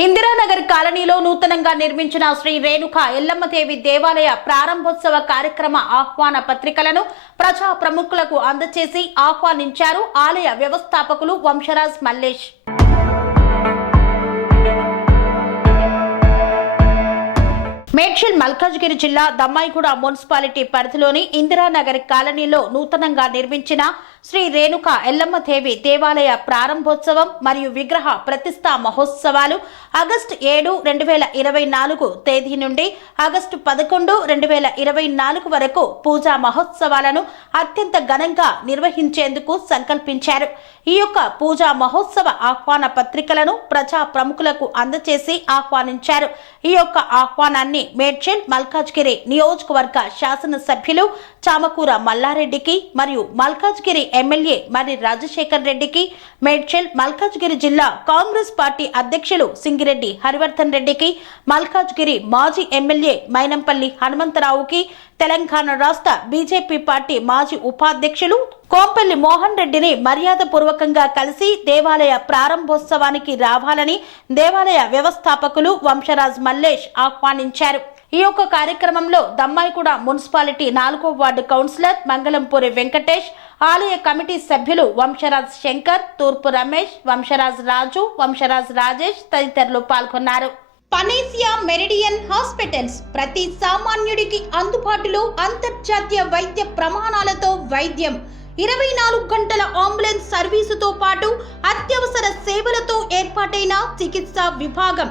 ఇందిరానగర్ కాలనీలో నూతనంగా నిర్మించిన శ్రీ రేణుక ఎల్లమ్మదేవి దేవాలయ ప్రారంభోత్సవ కార్యక్రమ ఆహ్వాన పత్రికలను ప్రజా ప్రముఖులకు అందజేసి ఆహ్వానించారు ఆలయ వ్యవస్థాపకులు వంశరాజ్ మల్లేష్. మేడ్చల్ మల్కాజ్గిరి జిల్లా దమ్మాయిగూడ మున్సిపాలిటీ పరిధిలోని ఇందిరానగర్ కాలనీలో నూతనంగా నిర్మించిన శ్రీ రేణుక ఎల్లమ్మదేవి దేవాలయ ప్రారంభోత్సవం మరియు విగ్రహ ప్రతిష్టా మహోత్సవాలు ఆగస్టు ఏడు రెండు వేల ఇరవై నాలుగు తేదీ నుండి ఆగస్టు పదకొండు రెండు వేల ఇరవై నాలుగు వరకు పూజా మహోత్సవాలను అత్యంత ఘనంగా నిర్వహించేందుకు సంకల్పించారు. ఈ యొక్క పూజా మహోత్సవ ఆహ్వాన పత్రికలను ప్రజా ప్రముఖులకు అందజేసి ఆహ్వానించారు. ఈ యొక్క ఆహ్వానాన్ని మేడ్చల్ మల్కాజ్గిరి నియోజకవర్గ శాసనసభ్యులు చామకూర మల్లారెడ్డికి మరియు మల్కాజ్గిరి ఎమ్మెల్యే మరి రాజశేఖర్ రెడ్డికి మేడ్చల్ మల్కాజ్గిరి జిల్లా కాంగ్రెస్ పార్టీ అధ్యక్షులు సింగిరెడ్డి హరివర్ధన్ రెడ్డికి మల్కాజ్గిరి మాజీ ఎమ్మెల్యే మైనంపల్లి హనుమంతరావుకి తెలంగాణ రాష్ట్ర బీజేపీ పార్టీ మాజీ ఉపాధ్యక్షులు కోంపల్లి మోహన్ రెడ్డిని మర్యాదపూర్వకంగా కలిసి దేవాలయ ప్రారంభోత్సవానికి రావాలని దేవాలయ వ్యవస్థాపకులు వంశరాజ్ మల్లేష్ ఆహ్వానించారు. ఈ యొక్క కార్యక్రమంలో దమ్మాయిగూడ మున్సిపాలిటీ నాలుగో వార్డు కౌన్సిలర్ మంగళంపూరి వెంకటేష్ ఆలయ కమిటీ సభ్యులు వంశరాజ్ శంకర్ తూర్పు రమేష్ వంశరాజ్ రాజు వంశరాజ్ రాజేష్ తదితరులు పాల్గొన్నారు. పనేసియా మెరిడియన్ హాస్పిటల్స్ ప్రతి సామాన్యుడికి అందుబాటులో అంతర్జాతీయ వైద్య ప్రమాణాలతో వైద్యం. ఇరవై నాలుగు గంటల అంబులెన్స్ సర్వీసుతో పాటు అత్యవసర సేవలతో ఏర్పాటైన చికిత్సా విభాగం.